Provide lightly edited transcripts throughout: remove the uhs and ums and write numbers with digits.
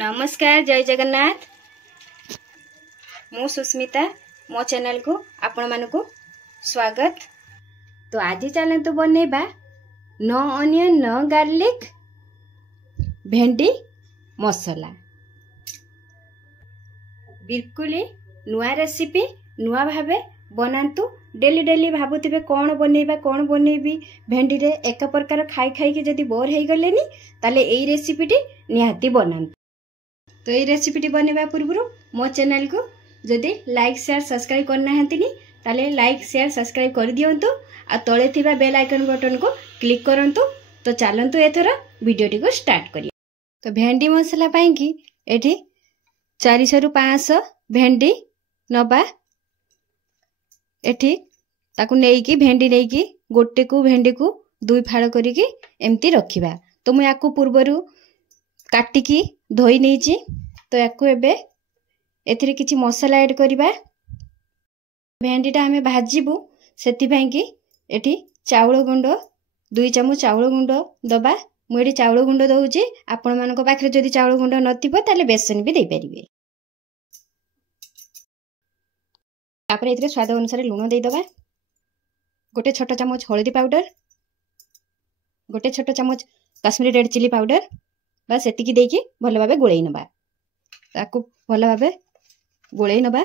नमस्कार जय जगन्नाथ। मु सुस्मिता मो चैनल को आपण मानकु स्वागत। तो आज चलतु बनेबा नो ऑनियन नो गार्लिक भेंडी मसाला। बिल्कुल नुआ रेसिपी नुआ भावे बनातु। डेली डेली भाबुथिबे कौन बनेबी भेंडी रे एक प्रकार खाई खाई के जदी बोर हो गलेनी ताले एई रेसिपीटी निहाती बनातु। तो ये रेसिपीटी बनवा पूर्व मो चैनल को जदि लाइक शेयर सब्सक्राइब करना ताले लाइक शेयर सब्सक्राइब कर दियंतु आ तळे थिबा बेल आइकन बटन को क्लिक करंतु। तो चलंतु एथर वीडियोटी को स्टार्ट करिया। तो भेंडी मसाला पाई कि एठी 400 रु 500 भेंडी नबा। एठी ताकू नेकी भेंडी नेकी गोटे को भेंडी को दुई फाड़ करिकी एमती रखिबा। तो मु याकू पूर्वरु काटिकी धोई नहीं। तो याकू एबे एथिरे किछि मसाला ऐड करिबा। भेंडीटा आमे भाजीबू सेति पई कि एठी चाउल गुंड 2 चम्मच चाउल गुंड दबा। मु एठी चाउल गुंड दउची। आपण मानको पाखरे जदि चाउल गुंड नथिबो ताले बेसन भी दे परिबे। तापरे एथिरे स्वाद अनुसार लूण दे दबा। गोटे छोटा चम्मच हल्दी पाउडर, गोटे छोटा चम्मच काश्मीरी रेड चिली पाउडर बस एतिकी देकी भल भाबे गोळेई नबा। ताकू भल भाबे गोळेई नबा।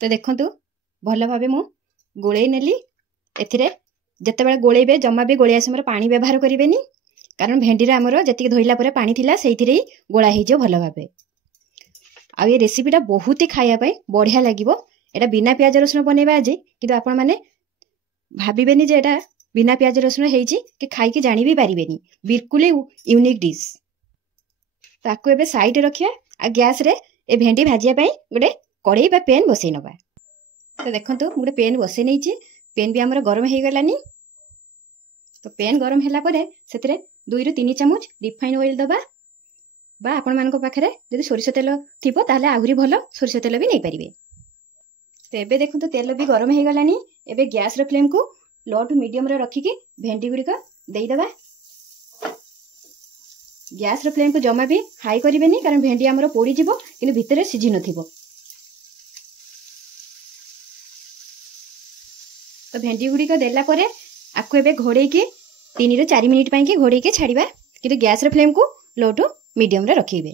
तो देखंतु भल भाबे मु गोळेई नेली। एथिरे जतेबेले गोळेइबे जम्मा भी गोळिया समय पानी व्यवहार करिवेनी, कारण भेंडी रे हमरो जतिकी धोइला परे पानी थिला सेइथिरे ही गोळा हे जो भल भाबे। आ ये रेसिपीटा बहुत ही खाया पई बढ़िया लागिवो। एटा बिना प्याज रसुन बनेबा आज, किंतु आपण माने भाबिबेनी जे एटा बिना प्याज रसुन हेइची कि खाई के जानि भी पारिबेनी। बिल्कुल यूनिक डिश। ताकू एबे साइड रखिया आ गैस रे ए भेंडी भाजिया पई गोटे कड़ाई बा पैन बसई नबा। तो देखंतु गोटे पैन बसई नैची। पैन भी हमर गरम हे गलानी। तो पैन गरम हैला परे सेतरे 2 रु 3 चम्मच रिफाइन ऑयल दबा। बा आपण मानको पाखरे जदि सोरिष तेल थिबो ताले आहुरी भलो सोरिष तेल भी नै परिबे। तो एबे देखंतु तेल भी गरम हे गलानी। एबे गैस रे फ्लेम को लो टू मीडियम रे रखिकी भेंडी गुड़ी को देई दबा। गैस रे फ्लेम को जमा भी हाई करिवेनी, कारण भेंडी हमरो पोड़ी जिवो किंतु भितरे सिझी नथिबो। तो भेंडी गुड़ी को देला परे आकु एबे घोड़े के 3 ରୁ 4 मिनिट पई के घोड़े के छाड़ीबा, किंतु गैस रे फ्लेम को लो टू मीडियम रे रखिबे।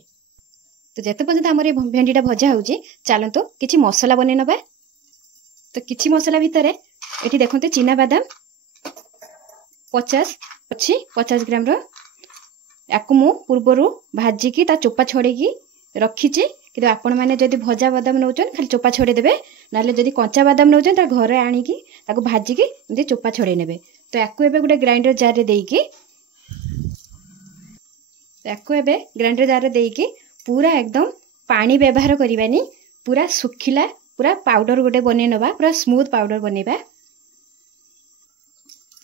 तो जते पर्यंत हमर भेंडीटा भजा होउची चलंतो किछि मसाला बने नबा। तो किछि मसाला भितरे एठी देखंते चीना बादाम 50 अछि 50 ग्राम रो। याकु मु पूर्वरु भाजी की ता चोपा छोड़े की रखिची, किंतु आपण माने जदि भजा बादाम नउचन खाली चोपा छोड़े देबे, नाले जदि कच्चा बादाम नउचन ता घरे आनी की ताको भाजी की एंती चोपा छोड़े नेबे। तो याकु एबे गुटे ग्राइंडर जार रे देई की पूरा एकदम पानी व्यवहार करिबानी, पूरा सुखिला पूरा पाउडर गोटे बने नबा, पूरा स्मूथ पाउडर बनेबा।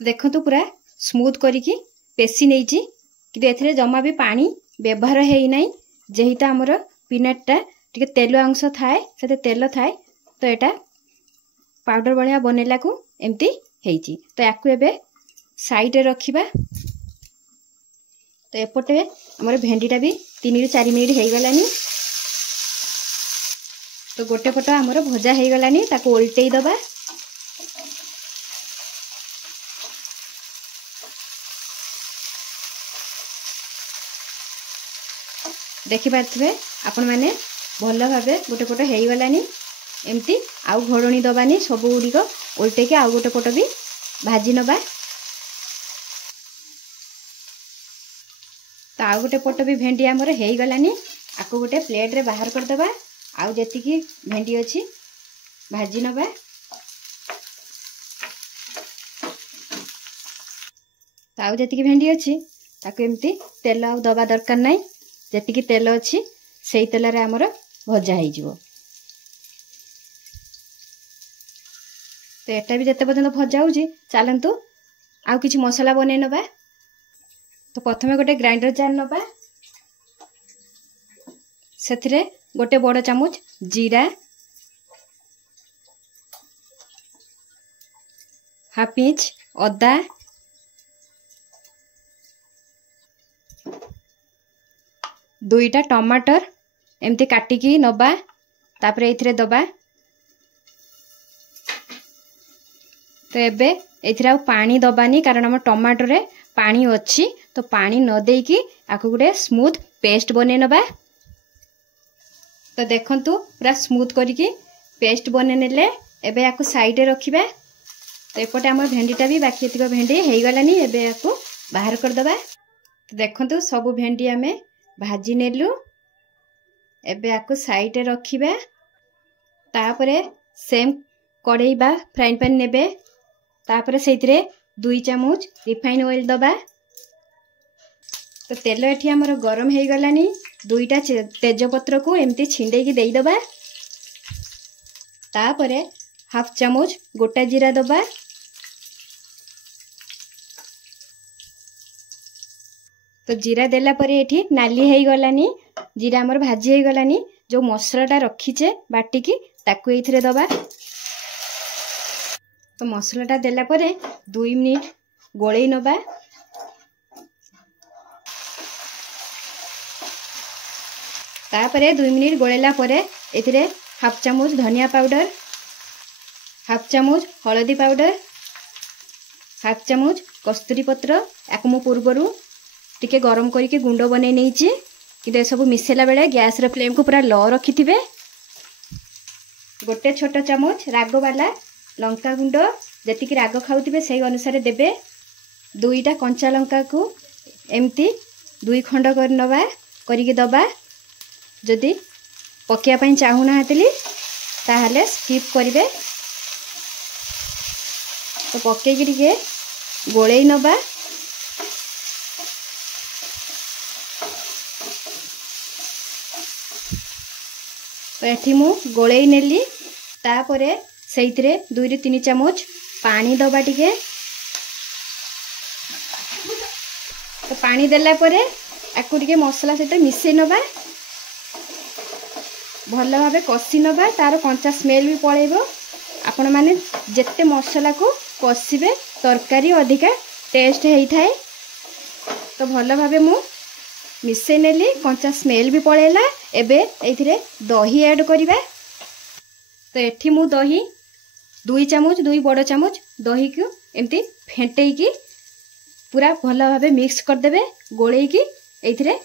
देखंतु पूरा स्मूथ करिकी पेसी नैची, किंतु एथरे जमा भी पानी व्यवहार हेई नै। जेहिता हमर पीनटटा टिके तेल अंश थाए सेते तेल थाए। तो एटा पाउडर बढ़िया बनेला को एमती हेइची। तो याकु एबे साइड रे रखिबा। तो एपटे हमर भेंडीटा भी 3 ରୁ 4 मिनिट हेई गलानी। तो गोटे पट हमर भजा हेई गलानी, ताको उल्टेई दबा। देखि पारथिबे आपण माने भल भाबे गोटे पट हेई गलानी। एमती आउ घोड़णी दबानी, सब गुडी को उल्टे के आउ गोटे पट भी भाजी नबा। तो आउ गोटे पट भी भेंडी हमर हेई गलानी। आको गोटे प्लेट रे बाहर कर दबा। आउ जति की भेंडी अछि भाजी नबा। तो आउ जति की भेंडी अछि ताको एमती तेल आउ दबा दरकार नै। जति की तेल अछि सेई तेल रे हमर भजा हेई जिवो। तो एटा भी जते पर्यंत भजा होउची चलंतु आउ किछि मसाला बने नबा। तो प्रथमे गोटे ग्राइंडर जार नबा। सेथिरे गोटे बड़ चामच जीरा, हाफ इंच अदा, दुईटा टमाटर एमती काटिकी नबा तापर एथिरे दबा। तो एबे एथिरे आ पानी दबानी कारण हम टमाटर रे पानी अच्छी तो पानी न देकी आकु गुटे स्मूथ पेस्ट बने नबा। तो देखंतु पूरा स्मूथ करिकी पेस्ट बने नेले एबे आकु साइड रे रखिबा। तो एपटे आम भेंडीटा भी बाकी एतिक भेंडी हो गलानी एबे आकु बाहर कर दबा। तो देखंतु सब भेंडी आमे भाजी नेलु एबे आकु साइड रे रखिबा। तापरे सेम कढ़ाई बा फ्राइंग पैन नेबे तापरे सेतिरे 2 चामच रिफाइन ऑयल दबा। तो तेल एठी हमर गरम हो गलानी दुईटा तेजपत्र को एमती छिंडे की देई दबा। तापरे हाफ चामच गोटा जीरा दबा। तो जीरा देला परे एठी नाली हो गलानी जीरा हमर भाजी हो गलानी। जो मसलाटा रखीचे बाटिकी ताकू एथिरे दबा। तो मसलाटा देला परे 2 मिनिट गोळेई नबा। तापरे 2 मिनिट गोळेला परे एथिरे हाफ चामच धनिया पाउडर, हाफ चामच हळदी पाउडर, हाफ चामच कस्तूरी पत्र याक मु पूर्वरु टिके गरम करके गुंड बनै नेइची कि सब मिसेला बेले गैस रे फ्लेम को पूरा लो रखिथिबे। गोटे छोट चामच राग वाला लंका गुंड जति कि राग खाउथिबे सेही अनुसार देबे। दुईटा कंचा लंका को एमती 2 खंड कर नबा करिके दबा। जदि पकिया पई चाहुना हतली ताहले स्किप करिवे। तो पके कि टिके गोळेई नबा। तो एठी मु गोळेई नेली तापरे सेइथिरे 2 रे 3 चामच पानी दबा टिके। तो पानी देला परे आकु टिके मसला सहित मिसै नबा भल भाबे कसी नबा। तार कंचा स्मेल भी पळेबो। आपण माने जेते मसला को कसीबे तरकारी अधिका टेस्ट हेई थाए। तो भल भाबे मु मिसै नेली कंचा स्मेल भी पळेला। एबे एथिरे दही ऐड करिबा। तो एठी मु दही 2 चामच 2 बड़ चामच दही को एमती फेंटेई की पूरा भल भाबे मिक्स कर देबे गोळेई की एथिरे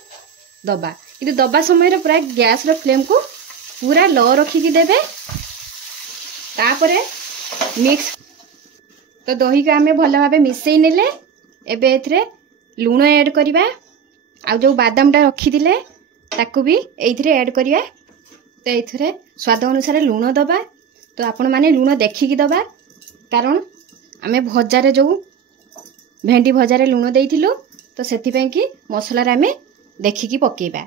दबा। किंतु दबा समय रे पूरा गैस रो फ्लेम को पूरा लो रखी की देबे। तापरे मिक्स तो दही को आमे भल भाबे मिसै नेले एबे एथिरे लूण ऐड करिबा। आ जो बादाम टा रखी दिले ताकू भी एथिरे ऐड करिया। तो एथिरे स्वाद अनुसार लूण दबा। तो आपण माने लूण देखिकी दबा कारण आमे भजारे जो भेंडी भजारे लूण देइथिलु तो सेति पई कि मसला रे आमे देखिकी पकेबा।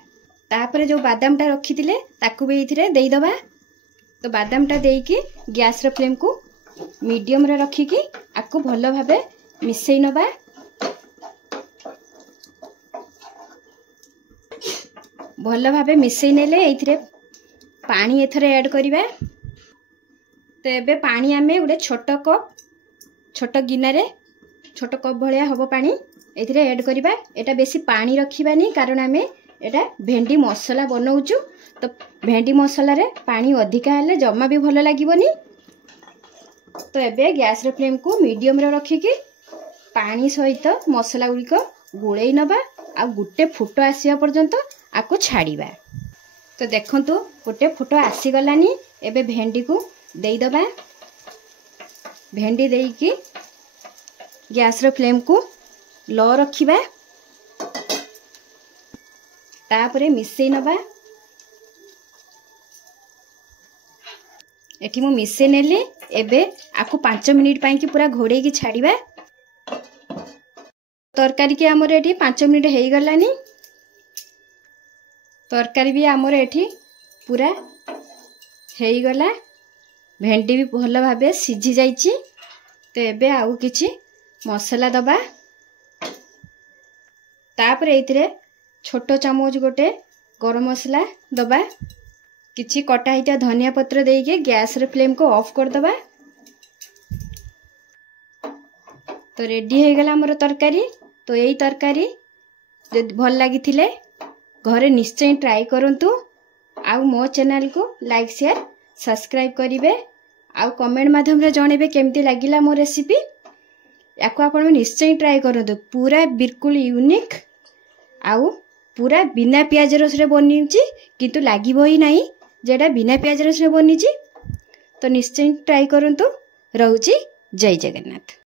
तापरे जो बादाम टा रखी दिले ताकू भी एथिरे देई दबा। तो बादाम टा देइकी गैस रो फ्लेम को मीडियम रे रखिकी आकु भलो भाबे मिसै नबा। भल भाबे मिसै नेले एथिरे पानी एथरे ऐड करिबा। तो एबे पानी आमे उडे छोट गिनारे छोट कप भलिया हबो पानी एथिरे ऐड करिबा। एटा बेसी पानी रखिबानी कारण आमे एटा भेंडी मसला बनौचु। तो भेंडी मसला रे पानी अधिका हेले जम्मा भी भल लागिबोनी। तो एबे गैस रे फ्लेम को मीडियम रे रखिकी पानी सहित मसला गुडी को गुळेई नबा। आ गुटे फुट आसिया पर्यंत आकु छाड़ीबा। तो देखंतु गोटे फुट आसी गलानी एबे भेंडी को देई दबा। भेंडी देई की गैस रो फ्लेम को लो रखिबा। तापरे मिसै नबा। एठी मु मिसै नेली एबे आकु 5 मिनिट पई की पूरा घोड़े की छाड़ीबा। तरकारी के हमर एठी 5 मिनिट हेई गलानी। तरकारी भी आमर एठी पूरा हेई गला। भेंडी भी भल भाबे सिझी जाइची। तो एबे आउ किछि मसला दबा। तापरे एथिरे छोट चामच गोटे गरम मसला दबा। किछि कटा हिता धनिया पत्र देके गैस रे फ्लेम को ऑफ कर दबा। तो रेडी हो गला हमर तरकारी। तो यही तरकारी जदि भल लगी घरे निश्चय ट्राई करंतु आउ मो चैनल को लाइक शेयर सब्सक्राइब करिवे आउ कमेंट माध्यम रे जणेबे केमती लागिला मो रेसिपी याको आपण निश्चय ट्राई करंतु पूरा बिल्कुल यूनिक आउ पूरा बिना प्याज रस रे बनिची किंतु लागिबो ही नाही जेटा बिना प्याज रस रे बनिची तो निश्चय ट्राई करंतु रहउची जय जगन्नाथ।